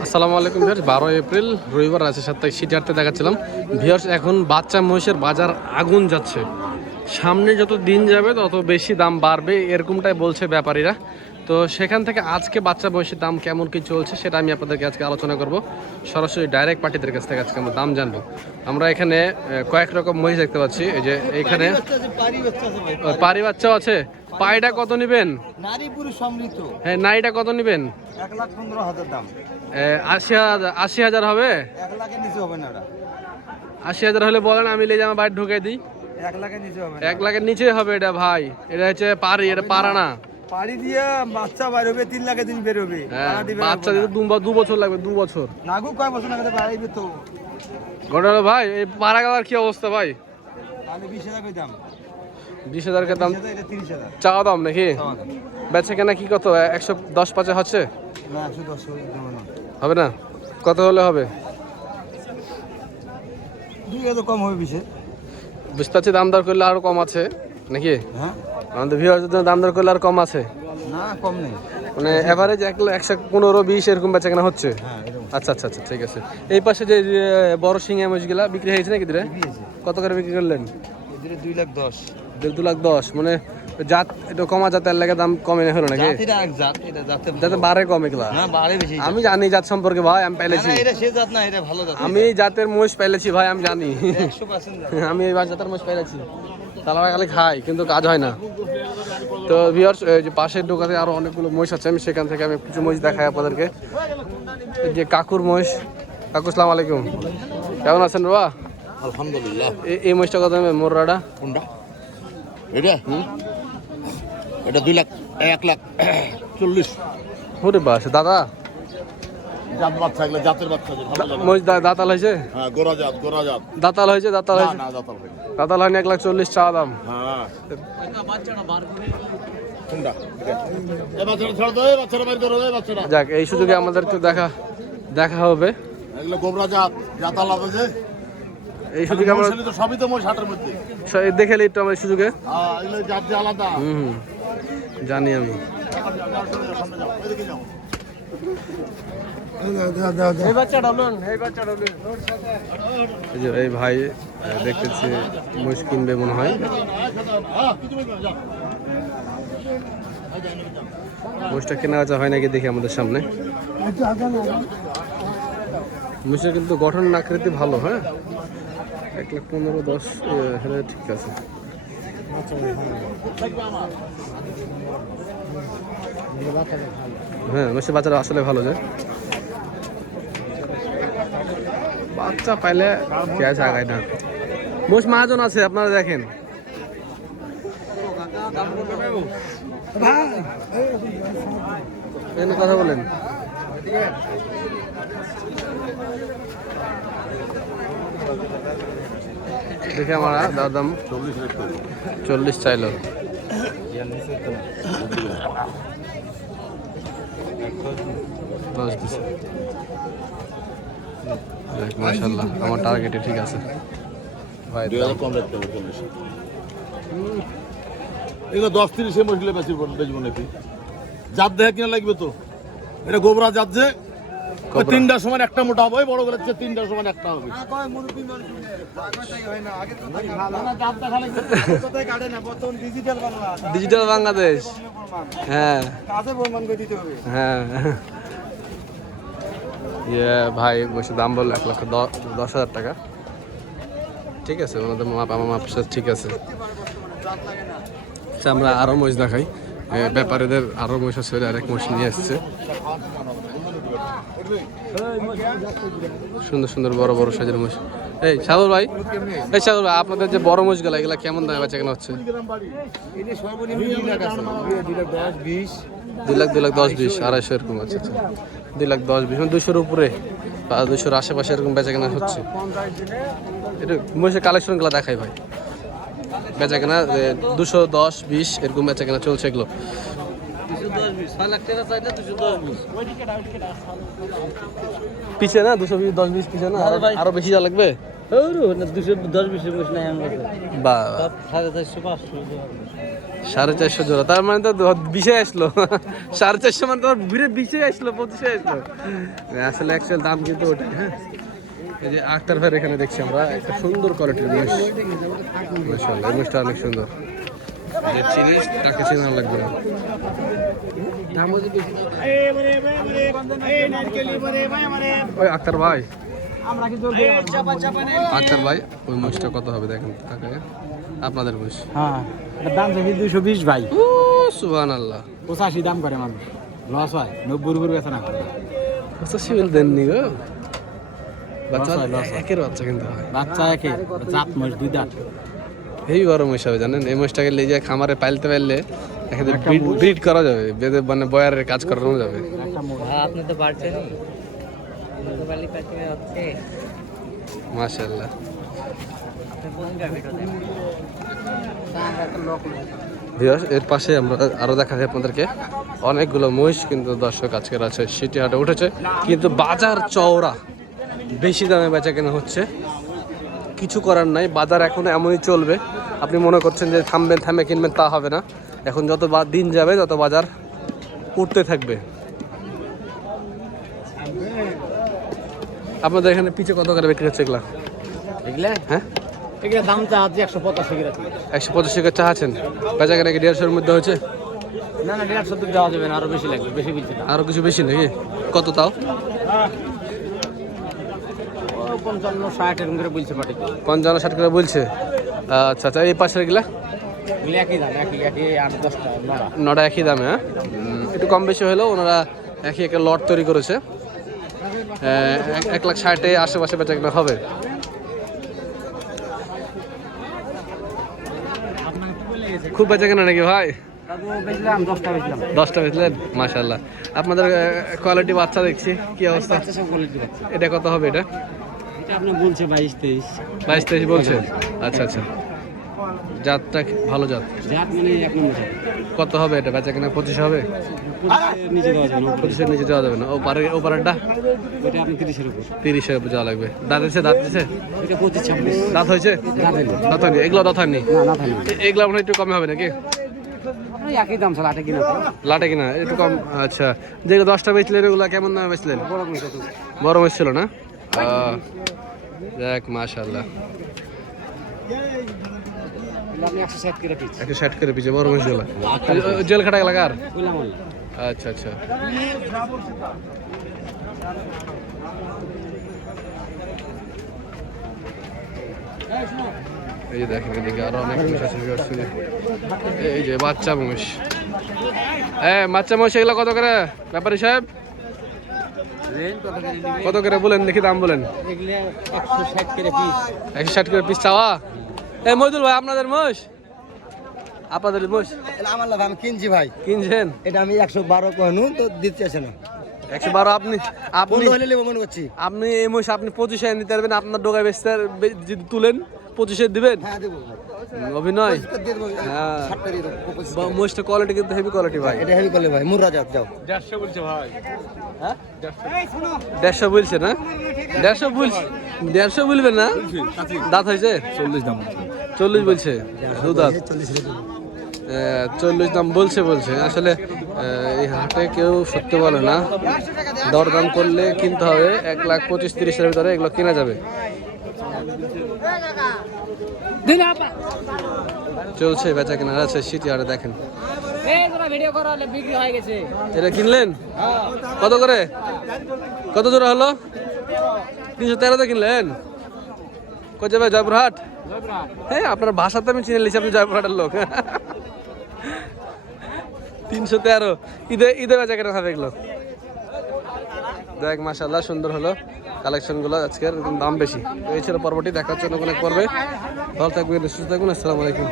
আসসালামু আলাইকুম viewers, 12 April রবিবার আছে সাপ্তাহিক সিটি হাটতে দেখাচ্ছিলাম ভিউয়ার্স। এখন বাচ্চা মহিষের বাজার আগুন যাচ্ছে, সামনে যত দিন যাবে তত বেশি দাম বাড়বে এরকমটাই বলছে ব্যাপারীরা। তো সেখান থেকে আজকে বাচ্চা মহিষের দাম কেমন কি চলছে সেটা আমি আপনাদেরকে আজকে আলোচনা করব সরাসরি ডাইরেক্ট পার্টিদের কাছ থেকে। আজকে আমরা দাম জানবো। আমরা এখানে কয়েক রকম মহিষ দেখতে পাচ্ছি। এই যে এইখানে পারি বাচ্চাও আছে। পাইটা কত নেবেন? নারী পুরুষ সমৃদ্ধ। হ্যাঁ, নাইটা কত নেবেন? 1,15,000 দাম। 80,000 হবে? 1 লাখের নিচে হবে না। 80,000 হলে বলেন, আমি লে জামা বাইরে ঢুকাই দিই। 1 লাখের নিচে হবে না। 1 লাখের নিচে হবে এটা ভাই। এটা হচ্ছে পারি, এটা পারা না। পাড়ি দিয়ে বাচ্চা বাইর হবে 3 লাখের দিন বের হবে। বাচ্চা দিতে 2 বছর লাগবে, 2 বছর। নাগু কয় বছর না বাইরে তো। ঘটনা ভাই, এই পারা গাওয়ার কি অবস্থা ভাই? আমি 20,000 কই দাম। 20,000 কে দাম? 30,000 চাওয়া দাম নাকি? বেচে কেনা কি কত? 110 হচ্ছে না? 110 হবে না? কত হলে হবে? 2,000 কম হবে। 20 বুঝতে পারছি, দাম দর করলে আরো কম আছে নাকি? হ্যাঁ, আমাদের ভিউয়ারদের জন্য দাম দর করলে আর কম আছে না কম নেই। মানে এভারেজ 115-20 এরকম বেচা কেনা হচ্ছে। হ্যাঁ, এরকম। আচ্ছা আচ্ছা আচ্ছা, ঠিক আছে। এই পাশে যে বড় শিঙে মহিষগুলা বিক্রি হয়েছে নাকি দিলে? কত করে বিক্রি করলেন? এদের 2,10,000। 2,10,000 মানে জাত এটা কমা জাতের লাগে দাম কমে হলো নাকি? জাতিটা এক জাত, এটা জাতে যাতে বাড়ে কম এগুলা। না বাড়ে বেশি। আমি জানি জাত সম্পর্কে ভাই, আমি পাইলেছি। না এটা সে জাত না, এটা ভালো জাত। আমি জাতের মহিষ পাইলেছি ভাই, আমি জানি। 100% জাত। আমি এই জাতের মহিষ পাইলেছি, তারা খালি খাই কিন্তু কাজ হয় না। তো ভিউয়ার্স, যে পাশের দোকানে আরো অনেকগুলো মহিষ আছে, আমি সেখান থেকে আমি কিছু মহিষ দেখাই আপনাদেরকে। এই যে কাকুর মহিষ। কাকু আসসালামু আলাইকুম, কেমন আছেন বাবা? আলহামদুলিল্লাহ। এই মহিষটা কত নেবে মোররাটা? কোনটা এটা? এটা 1,40,000। ওরে বাস, দাদা জাত বাচ্চা, এগুলো জাতের বাচ্চা। মহিষ দাতাল হয়েছে? হ্যাঁ, গোরা জাত, গোরা জাত। দাতাল হয়েছে? দাতাল হয়েছে? না জাতাল হয়নি। দাতাল হয়নি, 1,40,000 চাওয়া দাম। হ্যাঁ, কোনটা? এই বাচ্চাটা ছাড় দে, বাচ্চাটা বাইর করো, এই বাচ্চাটা। যাক, এই সুযোগে আমাদেরকে দেখা হবে। এগুলো গোবরা জাত, জাতাল হবে যে। এই সুযোগে আমরা তো সবই তো মোষ হাটের মধ্যে। দেখে নিই একটু আমার সুযোগে। হ্যাঁ, এগুলো জাত যে আলাদা। জানি আমি। এই যে এই ভাই দেখতেছি মহিষ কিনবে মনে হয়। মহিষটা কেনা বেচা হয় নাকি দেখি আমাদের সামনে। মহিষের কিন্তু গঠন আকৃতি ভালো। হ্যাঁ, 1,15,10 হলে ঠিক আছে। হ্যাঁ, মহিষের বাচ্চারা আসলে ভালো। যে বাচ্চা পাইলে গ্যাস আগায় না। মোষ মহাজন আছে, আপনারা দেখেন। এখানে কথা বলেন। দেখে আমার দাদাম 40 চাইল। মাশাআল্লাহ, আমার টার্গেটে ঠিক আছে ভাই। এগুলো 10-30 মহিলা বেচবো নাকি? জাত দেখে কিনা লাগবে তো। এটা গোবরা জাত যে 3টার সময় একটা মোটা হবে, বড় করে 3টার সময় একটা হবে। ডিজিটাল বাংলাদেশ। হ্যাঁ হ্যাঁ, ভাই বসে দাম বললো 1,10,000 টাকা। ঠিক আছে, ওনাদের আমার মাপ ঠিক আছে। আচ্ছা, আমরা আরো মহিষ দেখাই। ব্যাপারীদের আরো মহিষ আছে, আরেক মহিষ নিয়ে এসছে। সুন্দর সুন্দর বড় বড় সাইজের মহিষ। এই সাদুর ভাই, আপনাদের যে বড় মহিষগুলো এগুলা কেমন দামে বেচা কেনা হচ্ছে? 2,10,20 2,20 এরকম আছে। 2,10,20 মানে 200-র উপরে বা 200-র আশেপাশে এরকম বেচা কেনা হচ্ছে। এটা মহিষের কালেকশনগুলো দেখাই ভাই। বেচা কেনা 210-20 এরকম বেচা কেনা চলছে এগুলো। পিছে না 220-10-20 পিছে না, আরো বেশি যা লাগবে। বা 450 450 জোড়া, তার মানে তো 20-এ আসলো। 450 মানে তোমার ভিড়ে 20-এ আসলো, 25-এ আসলো। আসলে অ্যাকচুয়াল দাম কিন্তু ওটাই। হ্যাঁ, এই যে আক্তার ভাইয়ের এখানে দেখছি আমরা একটা সুন্দর কোয়ালিটির মহিষ। মাশাআল্লাহ, এই মহিষটা অনেক সুন্দর। যে চিনিস তাকে চেনা লাগবে না। ওই আক্তার ভাই, আক্তার ভাই, ওই মহিষটা কত হবে দেখেন তাকে, আপনাদের মহিষ। হ্যাঁ, দাম চাইছি 220 ভাই। ও সুবহানাল্লাহ, 85 দাম করে মানুষ, লস হয় 90 উপর বেচা না করে। 85 দেননি গো, বাচ্চা লস হয়। একের বাচ্চা কিন্তু হয়। বাচ্চা একে জাত মহিষ 2 দাঁত। এই বড় মহিষ হবে জানেন, এই মহিষটাকে নিয়ে যায় খামারে পালতে পারলে এখানে ব্রিড করা যাবে, বেদে মানে বয়ারের কাজ করানো যাবে। আপনি তো পারছেন বালি পাখি হচ্ছে মাশাআল্লাহ। ভিউয়ার্স, এর পাশে আমরা আরো দেখাচ্ছি আপনাদেরকে অনেকগুলো মহিষ কিন্তু দর্শক আজকের আছে সিটি হাটে উঠেছে, কিন্তু বাজার চওড়া, বেশি দামে বেচা কেনা হচ্ছে। কিছু করার নাই, বাজার এখন এমনই চলবে। আপনি মনে করছেন যে থামে কিনবেন, তা হবে না। এখন যত দিন যাবে তত বাজার উঠতে থাকবে। আপনাদের এখানে পিছে কত করে বিক্রি হচ্ছে এগুলা? এগুলা হ্যাঁ, এগুলা দাম চা আছে 185 করে। 185 করে চাচ্ছেন, বেচা কেনা কি 150-এর মধ্যে হচ্ছে? না না, 150 দেওয়া যাবে না, আরো বেশি লাগবে, বেশি বলছি না। আরো কিছু বেশি নাকি? কত তাও? 55-60 এরকম করে বলছে পাটি। 55-60 করে বলছে। আচ্ছা আচ্ছা, এই পাশের এগুলা এগুলা একই দাম, একই 8-10টা নড়া। নটা একই দামে? হ্যাঁ, একটু কম বেশি হলেও ওনারা একই একটা লট তৈরি করেছে। 1,60,000-এ আশেপাশে বেচা কেনা হবে। খুব বেচা কেনা নাকি ভাই? বেচলাম 10টা বেচলাম। 10টা বেচলেন? মাশাআল্লাহ। আপনাদের কোয়ালিটি বাচ্চা দেখছি, কি অবস্থা? বাচ্চা সব কোয়ালিটি বাচ্চা। এটা কত হবে? এটা এটা আপনি বলছে 22-23। 22-23 বলছে? আচ্ছা আচ্ছা, জাতটা ভালো জাত। জাত মানে এক নম্বর জাত। কত হবে এটা বেচা কেনা? 25 হবে? নিচে দেওয়া যাবে না। 25-এর নিচে যাওয়া যাবে না। ওপারেরটা ওটা আপনি 30-এর উপর। 30-এর উপর যাওয়া লাগবে। দাঁত দিছে? এটা 25-26। দাঁত হয়েছে? দাঁত হয়নি। দাঁত হয়নি? এগুলো দাঁত হয়নি? না, দাঁত হয়নি। এগুলো মনে হয় একটু কমে হবে নাকি? ওই একই দাম স্যার, 8 কিনা। লাটে কিনা একটু কম। আচ্ছা, যেগুলো 10টা বেচলেন ওগুলো কেমন দামে বেচলেন? বড় কইছো তো। বড় মাছ ছিল না? দেখ মাশাআল্লাহ, আপনি 160 করে পিস। 160 করে পিছে বড় মাছগুলো। জেল খাটা লাগার? কইলাম আমি। আচ্ছা আচ্ছা, এই যে দেখেন এদিকে আরো অনেক মহিষ আছে। এই যে বাচ্চা মহিষ, বাচ্চা মহিষ এগুলো কত করে ব্যাপারী সাহেব? কত করে বলেন দেখি, দাম বলেন। এগুলা 160 করে পিস। 160 করে পিস চাওয়া? মইদুল ভাই, আপনাদের মহিষ? আপনাদের মহিষ আমার লাভ, আমি কিনছি ভাই। কিনছেন? এটা আমি 112 কহনু তো দিতে আসে না। 112? আপনি আপনি হলে নেব মনে করছি। আপনি এই মহিষ আপনি 25-এ নিতে পারবেন? আপনার ডোকায় বেচতে যদি তুলেন 25-এ দিবেন? হ্যাঁ দেব। অভিনয়। দিয়ে দেব। হ্যাঁ, 60 দিয়ে দেব। মহিষটা কোয়ালিটি কিন্তু হেভি কোয়ালিটি ভাই। এটা হেভি করলে ভাই, মুর্রা যাও যাও। 150 বলছে ভাই। হ্যাঁ, 150 বলছে না? 150 বলছে? 150 বলবেন না? দাঁত হয়েছে? 40 দাম। 40 বলছে? দু দাঁত। 40 দাম বলছে। আসলে এই হাটে কেউ সত্যি বলে না, দরদাম করলে কিনতে হবে। 1,25,30-এর ভিতরে এগুলো কেনা যাবে। চলছে বেচা কেনা আছে সিটি হাটে। দেখেন এটা কিনলেন কত করে? কত জোড়া হলো? 313-তে কিনলেন? কই যাবে? জয়পুরহাট? হ্যাঁ, আপনার ভাষাতে আমি চিনে নিয়েছি আপনি জয়পুরহাটের লোক। 313 ঈদে বেচা কেনা হবে এগুলো। দেখ মাশাআল্লাহ, সুন্দর হলো কালেকশনগুলো আজকের, দাম বেশি। এই ছিল পর্বটি, দেখার জন্য অনেক পর্বে। ভালো থাকবেন, সুস্থ থাকবেন। আসসালামু আলাইকুম।